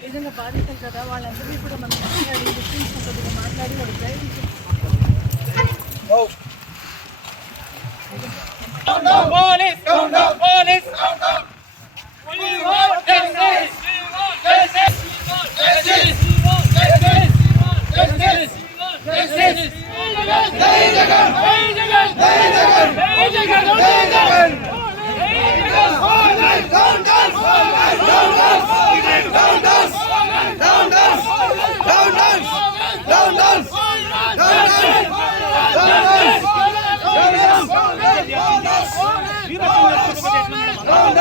నిజంగా బాధితులు కదా వాళ్ళందరినీ కూడా మనం మాట్లాడి విక్టిమ్స్ కొద్దిగా మాట్లాడి వాళ్ళు ధైర్యం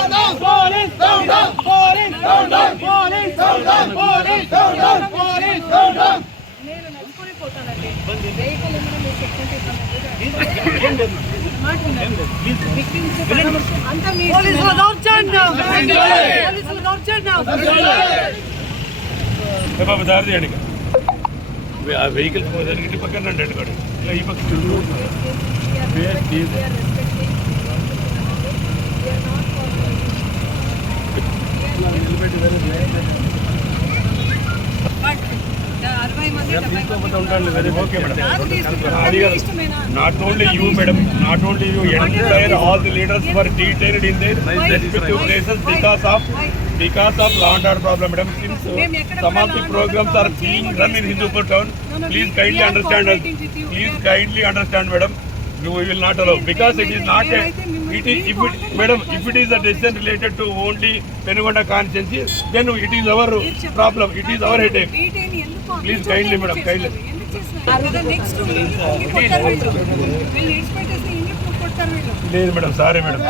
నేను నడుచుకునిపోతానండి వెహికల్ ఏమైనా మీరు చెప్పుకుంటే అంతా పక్కన రండి అడుగు ఈ పక్క Not only you, madam, not only you, entire all the leaders were detained in their respective places because of law and order problem, madam. Since uh, some of the programs are being run in Hindupur town, please kindly understand us. Please kindly understand, madam. We will not allow, because it is not a, it is, if it, madam, if it is a decision related to only Penugonda constituency, then it is our problem, it is our headache. Please kindly madam kindly లేదు madam sorry madam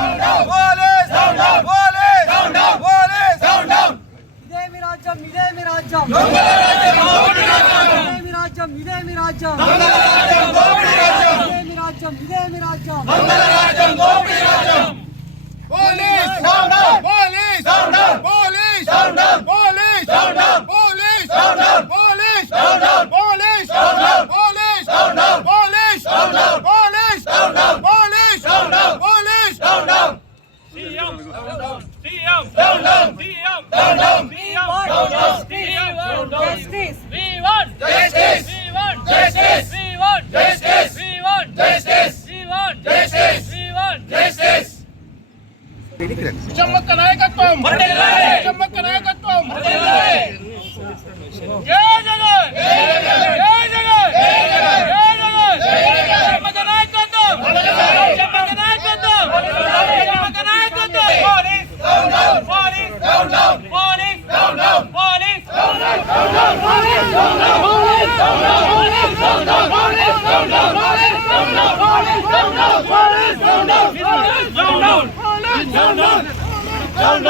police down! CM! Sound down! CM! Sound down! CM! Sound down! CM! Sound down! Justice. We want justice! We want justice! We want justice! We want justice! We want justice! We want justice! Chammakka నాయకత్వం Chammakka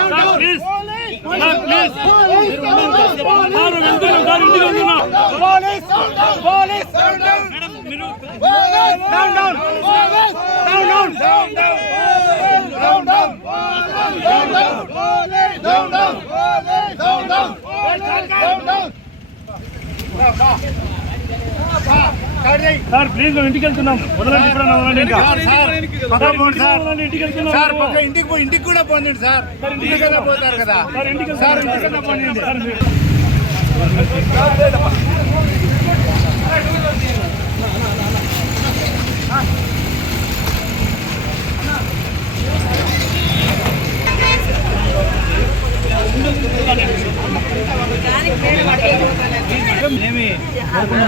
please please car వెళ్తున్నా car ఇంటికి వెళ్తున్నా madam మీరు down down down down sir please మేము ఇంటికి వెళ్తున్నాం వదలండి ఇప్పుడు వదలండి ఇంటికి వెళ్తున్నాం సార్ ఇంటికి పోయి ఇంటికి కూడా పోండి సార్ ఇంటికైనా పోతారు కదా సార్ ఇంటికి సార్ ఇంటికైనా పోండి సార్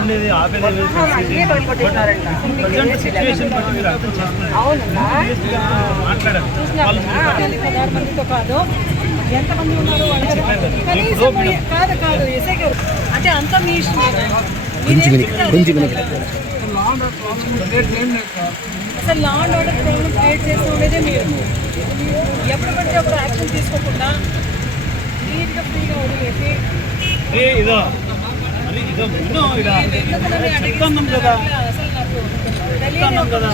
ఉండేది ఆపేది ప్రజెంట్ సిచ్యువేషన్ బట్టి మీరు అర్థం కాదు కాదు అంటే అంత మీ కొంచెం అసలు law and order problem create చేస్తూ ఉండేదే మీరు ఎప్పుడు పడితే అప్పుడు యాక్షన్ తీసుకోకుండా నీట్గా ఫ్రీగా వదిలేసి చెప్తాన్నాం కదా చెప్తాన్నాం కదా